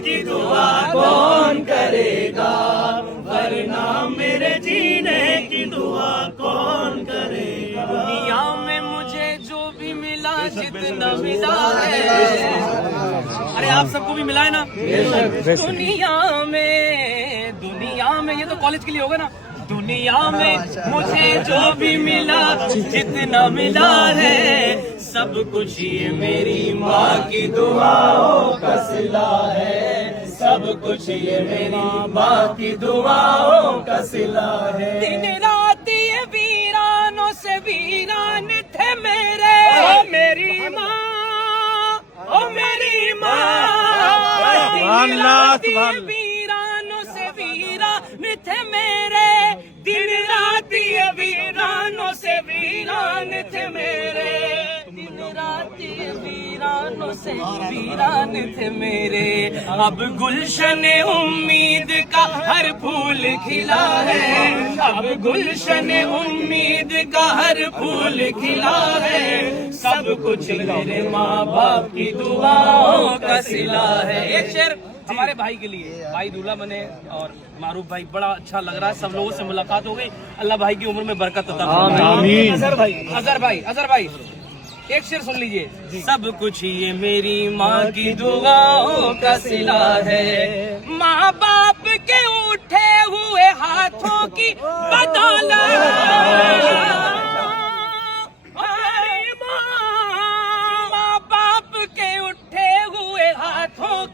की दुआ कौन करेगा, वरना मेरे जीने की दुआ कौन करेगा। दुनिया में मुझे जो भी मिला, जितना मिला है, अरे आप सबको भी मिला है ना। दुनिया में ये तो कॉलेज के लिए होगा ना। दुनिया में मुझे जो भी मिला, जितना मिला है, सब कुछ ये मेरी माँ की दुआओं का सिला है। सब कुछ ये मेरी माँ की दुआओं का सिला है। दिन रात ये वीरानों से वीरान थे मेरे, ओ मेरी माँ, ओ मेरी माँ। दिन रात ये वीरानों से वीरान थे मेरे, दिन रात ये वीरानों से वीरान थे मेरे, दिन रात ये वीरानों से वीरान थे मेरे। अब गुलशन उम्मीद का हर फूल खिला है, अब गुलशन उम्मीद का हर फूल खिला है। सब कुछ मेरे माँ बाप की दुआओं का सिला है। एक शेर हमारे भाई के लिए, भाई दूल्हा बने और मारूफ भाई, बड़ा अच्छा लग रहा है। सब लोगों से मुलाकात हो गई, अल्लाह भाई की उम्र में बरकत अता फरमाए। अजहर भाई एक शेर सुन लीजिए। सब कुछ ये मेरी माँ की दुआओं का सिला है। माँ बाप के उठे हुए हाथों की बदौलत,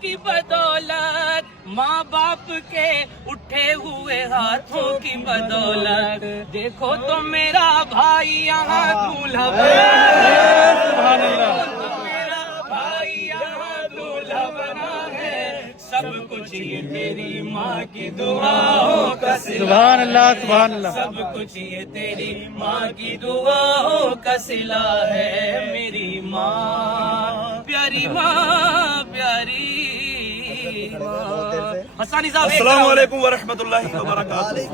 की बदौलत, माँ बाप के उठे हुए हाथों की बदौलत, देखो तो मेरा भाई यहाँ दूल्हा बना है, मेरा भाई यहाँ दूल्हा बना है। सब कुछ ये तेरी माँ की दुआओं का सिला, सुभान अल्लाह सुभान अल्लाह। सब कुछ ये तेरी माँ की दुआओं का सिला है। मेरी माँ प्यारी, माँ प्यारी। हसानी साहब, अस्सलाम वालेकुम वरहमतुल्लाहि वबरकातुहू।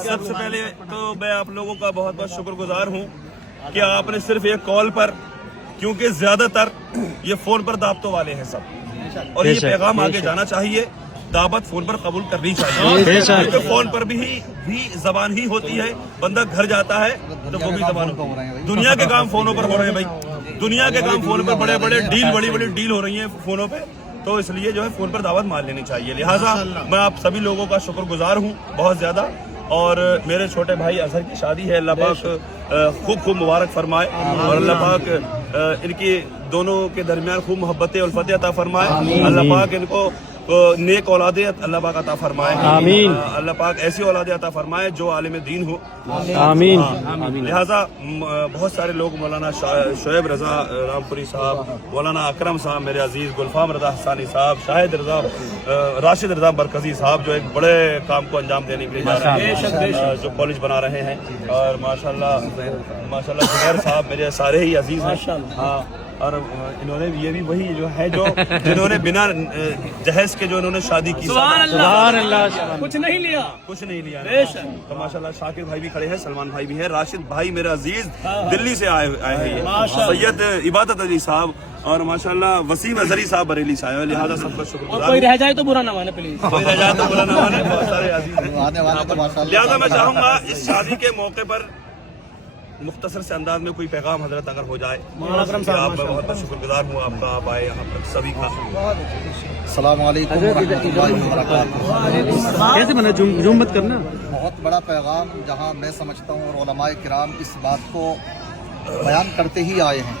सबसे पहले तो मैं आप लोगों का बहुत बहुत शुक्रगुजार हूँ कि आपने सिर्फ एक कॉल पर, क्योंकि ज्यादातर ये फोन पर दावतों वाले हैं सब, और ये पैगाम आगे जाना चाहिए, दावत फोन पर कबूल करनी चाहिए, क्योंकि फोन पर भी जबान ही होती है। बंदा घर जाता है तो वो भी जबान होती है। दुनिया के काम फोनों पर हो रहे हैं भाई, दुनिया के काम फोन पर, बड़े बड़े डील, बड़ी बड़ी डील हो रही है फोनों पे, तो इसलिए जो है फोन पर दावत मान लेनी चाहिए। लिहाजा मैं आप सभी लोगों का शुक्रगुजार हूँ बहुत ज्यादा। और मेरे छोटे भाई अजहर की शादी है, अल्लाह पाक खूब खूब मुबारक फरमाए, और अल्लाह पाक इनकी दोनों के दरमियान खूब मोहब्बतें उल्फतें अता फरमाए। अल्लाह पाक इनको नेक औलादे अल्लाह पाक अता फरमाए, आमीन। अल्लाह पाक ऐसी औलादे अता फरमाए जो आलिम दीन हो, आमीन। लिहाजा बहुत सारे लोग, मौलाना शोएब रजा रामपुरी साहब, मौलाना अकरम साहब, मेरे अजीज गुलफाम रजा हसानी साहब, शाहिद रजा, राशिद रजा बरकजी साहब, जो एक बड़े काम को अंजाम देने के लिए जा रहे हैं, जो कॉलेज बना रहे हैं, और माशाल्लाह जुबैर साहब मेरे सारे ही अजीज हैं। हाँ, और इन्होंने ये भी वही जो है जो जिन्होंने बिना जहेज के जो इन्होंने शादी की, सुभान अल्लाह, कुछ नहीं लिया तो माशाल्लाह शाकिर भाई भी खड़े हैं, सलमान भाई भी है, राशिद भाई मेरा अजीज दिल्ली से आए हैं, सैयद इबादत अली साहब, और माशाल्लाह वसीम अजहरी साहब बरेली से आए हैं। लिहाजा सबका शुक्रिया। कोई रह जाए तो बुरा ना माने प्लीज, कोई रह जाए तो बुरा ना माने, बहुत सारे अजीज हैं। लिहाजा मैं चाहूँगा इस शादी के मौके पर मुख्तसर से अंदाज में कोई पैगाम हजरत अगर हो जाए। आप मैं बहुत बहुत शुक्रगुजार हूँ आपका, आप आए यहाँ पर सभी का। अस्सलाम वालेकुम वरहमतुल्लाहि वबरकातुहू। कैसे बना, जूम मत करना। बहुत बड़ा पैगाम, जहाँ मैं समझता हूँ और उलमाए किराम इस बात को बयान करते ही आए हैं।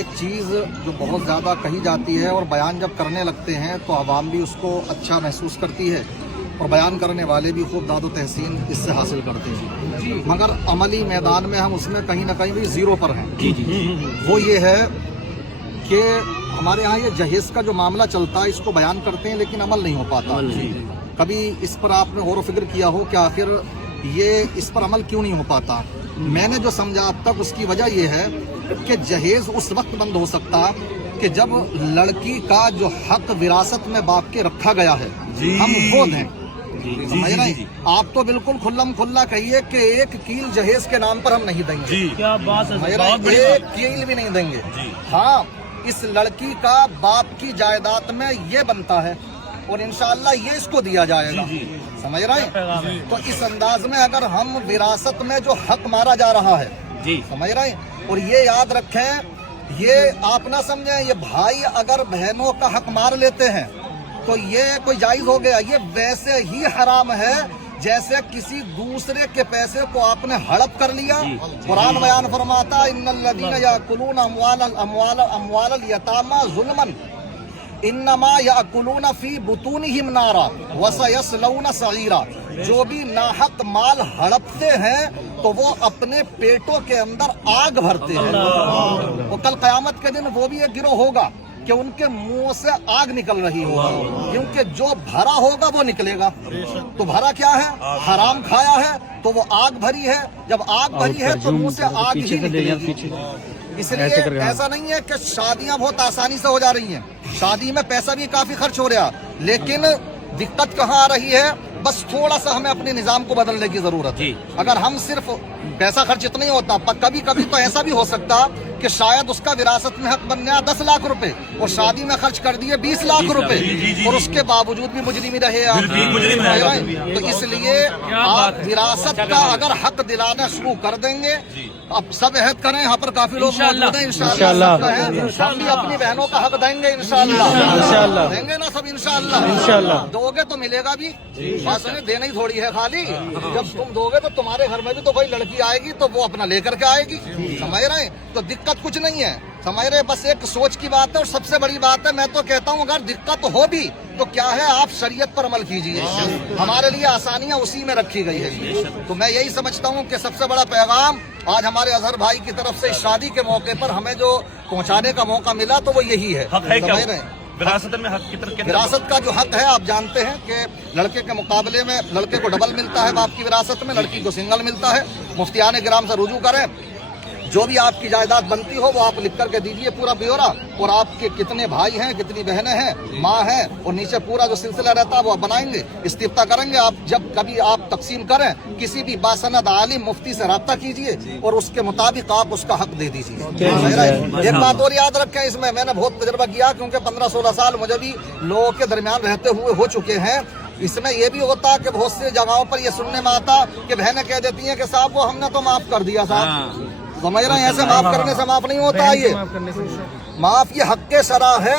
एक चीज़ जो बहुत ज़्यादा कही जाती है और बयान जब करने लगते हैं तो आवाम भी उसको अच्छा महसूस करती है, और बयान करने वाले भी खूब दादो तहसीन इससे हासिल करते हैं, मगर अमली मैदान में हम उसमें कहीं ना कहीं भी ज़ीरो पर हैं। वो ये है कि हमारे यहाँ ये जहेज़ का जो मामला चलता है, इसको बयान करते हैं लेकिन अमल नहीं हो पाता। कभी इस पर आपने गौर व फिक्र किया हो कि आखिर ये इस पर अमल क्यों नहीं हो पाता? मैंने जो समझा अब तक उसकी वजह ये है कि जहेज़ उस वक्त बंद हो सकता कि जब लड़की का जो हक विरासत में बाप के रखा गया है हम वो दें। समझ रहे हैं? आप तो बिल्कुल खुल्लम खुल्ला कहिए कि एक कील जहेज के नाम पर हम नहीं देंगे। क्या बात है, एक कील भी नहीं देंगे। हाँ, इस लड़की का बाप की जायदाद में ये बनता है और इंशाअल्लाह ये इसको दिया जाएगा। समझ रहे हैं? तो इस अंदाज में अगर हम विरासत में जो हक मारा जा रहा है जी, समझ रहे हैं, और ये याद रखें, ये आप ना समझें, ये भाई अगर बहनों का हक मार लेते हैं तो ये कोई जायज हो गया। ये वैसे ही हराम है जैसे किसी दूसरे के पैसे को आपने हड़प कर लिया। कुरान बयान फरमाता इन्नल्लज़ीना याकुलूना अम्वालल यतामा ज़ुल्मन इन्नमा याकुलूना फी बुतूनिहिम नारा व सयस्लौना सईरा। जो भी नाहक माल हड़पते हैं तो वो अपने पेटों के अंदर आग भरते हैं। वो कल क़यामत के दिन वो भी एक गिरोह होगा कि उनके मुंह से आग निकल रही होगी, क्योंकि जो भरा होगा वो निकलेगा। तो भरा क्या है? हराम खाया है तो वो आग भरी है। जब आग भरी है तो मुंह से आग ही निकलेगी। इसलिए ऐसा नहीं है कि शादियां बहुत आसानी से हो जा रही हैं, शादी में पैसा भी काफी खर्च हो रहा, लेकिन दिक्कत कहाँ आ रही है? बस थोड़ा सा हमें अपने निजाम को बदलने की जरूरत है। अगर हम सिर्फ पैसा खर्च इतना ही होता, पर कभी कभी तो ऐसा भी हो सकता कि शायद उसका विरासत में हक बन गया 10 लाख रुपए और शादी में खर्च कर दिए 20 लाख रुपए, और उसके बावजूद भी मुजरिम रहे आप। तो इसलिए आप विरासत का अगर हक दिलाना शुरू कर देंगे, अब सब अहद करें, यहाँ पर काफी लोग मौजूद हैं, इंशाअल्लाह हम भी अपनी बहनों का हक देंगे, इंशाअल्लाह देंगे ना सब, इंशाअल्लाह दोगे तो मिलेगा भी। बात सुनिए, देना ही थोड़ी है खाली, जब तुम दोगे तो तुम्हारे घर में भी तो कोई लड़की आएगी तो वो अपना लेकर के आएगी। समझ रहे हैं? तो दिक्कत कुछ नहीं है, समझ रहे, बस एक सोच की बात है। और सबसे बड़ी बात है, मैं तो कहता हूँ अगर दिक्कत हो भी तो क्या है, आप शरीयत पर अमल कीजिए, हमारे लिए आसानियां उसी में रखी गई है। तो मैं यही समझता हूँ कि सबसे बड़ा पैगाम आज हमारे अजहर भाई की तरफ से इस शादी के मौके पर हमें जो पहुँचाने का मौका मिला तो वो यही है। समझ रहे हैं? विरासत में हक कितना? विरासत का जो हक है, आप जानते हैं कि लड़के के मुकाबले में लड़के को डबल मिलता है बाप की विरासत में, लड़की को सिंगल मिलता है। मुफ्तियान गिराम से रुजू करें, जो भी आपकी जायदाद बनती हो वो आप लिख करके दीजिए पूरा ब्यौरा, और आपके कितने भाई हैं, कितनी बहनें हैं, माँ है, और नीचे पूरा जो सिलसिला रहता है वो आप बनाएंगे, इस्तिफ्ता करेंगे। आप जब कभी आप तकसीम करें, किसी भी बासनद आलिम मुफ्ती से रब्ता कीजिए और उसके मुताबिक आप उसका हक दे दीजिए। एक बात और याद रखें, इसमें मैंने बहुत तजर्बा किया, क्योंकि 15-16 साल मुझे भी लोगों के दरमियान रहते हुए हो चुके हैं। इसमें यह भी होता कि बहुत सी जगहों पर यह सुनने में आता कि बहनें कह देती हैं कि साहब वो हमने तो माफ कर दिया साहब। समझ रहे हैं? ऐसे माफ करने से माफ नहीं होता, ये माफ ये हक के शरा है।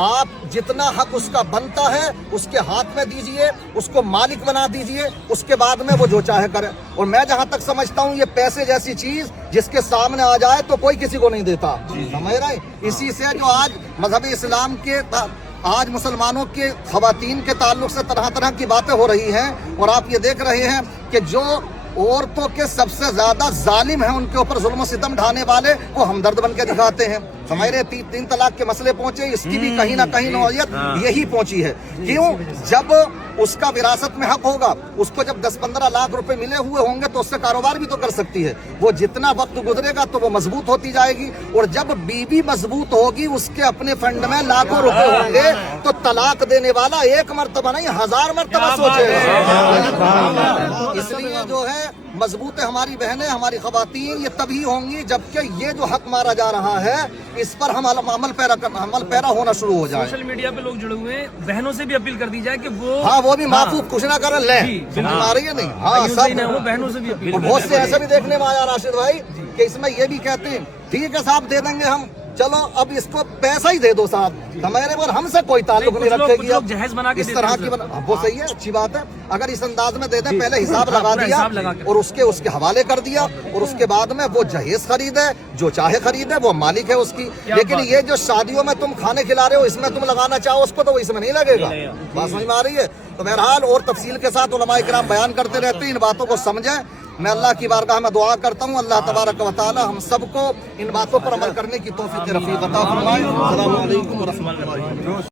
आप जितना हक उसका बनता है उसके हाथ में दीजिए, उसको मालिक बना दीजिए, उसके बाद में वो जो चाहे करे। और मैं जहाँ तक समझता हूँ, ये पैसे जैसी चीज जिसके सामने आ जाए तो कोई किसी को नहीं देता। समझ रहे हैं? इसी से जो आज मजहब इस्लाम के आज मुसलमानों के खवातीन के ताल्लुक से तरह तरह की बातें हो रही हैं, और आप ये देख रहे हैं कि जो औरतों के सबसे ज्यादा जालिम हैं, उनके ऊपर जुल्म सितम ढाने वाले वो हमदर्द बन के दिखाते हैं। समझ रहे? 3 तलाक के मसले पहुंचे, इसकी भी कहीं ना कहीं नौयत यही पहुंची है। क्यों? जब उसका विरासत में हक होगा, उसको जब 10-15 लाख रुपए मिले हुए होंगे तो उससे कारोबार भी तो कर सकती है। वो जितना वक्त गुजरेगा तो वो मजबूत होती जाएगी, और जब बीवी मजबूत होगी, उसके अपने फंड में लाखों रुपए होंगे, तो तलाक देने वाला एक मर्तबा नहीं 1000 मर्तबा सोचेगा। इसलिए जो है मजबूत है हमारी बहनें, हमारी खवातीन, ये तभी होंगी जबकि ये जो हक मारा जा रहा है इस पर हम अमल पैरा होना शुरू हो जाए। सोशल मीडिया पे लोग जुड़े हुए हैं, बहनों से भी अपील कर दी जाए कि वो वो भी माफूफ कुछ ना करें, ले आ रही है नहीं, हाँ सब वो बहनों से भी अपील। और बहुत से ऐसे भी देखने में आया राशिद भाई कि इसमें ये भी कहते हैं ठीक है साहब दे देंगे हम, चलो अब इसको पैसा ही दे दो साहब, हमारे पर हमसे कोई ताल्लुक नहीं रखेगी। अब जहेज बना के इस तरह की वो सही है, अच्छी बात है। अगर इस अंदाज में दे दें, पहले हिसाब लगा दिया और उसके हवाले कर दिया, और उसके बाद में वो जहेज खरीदे, जो चाहे खरीदे, वो मालिक है उसकी। लेकिन ये जो शादियों में तुम खाने खिला रहे हो, इसमें तुम लगाना चाहो उसको तो वो इसमें नहीं लगेगा। बात समझ में आ रही है? तो बहरहाल और तफसील के साथ उलमाए किराम बयान करते रहते हैं, इन बातों को समझें। मैं अल्लाह की बारगाह में दुआ करता हूँ, अल्लाह तबारक व तआला हम सबको इन बातों पर अमल करने की तौफीक रफ़ीक अता फरमाए। अस्सलामु अलैकुम व रहमतुल्लाहि।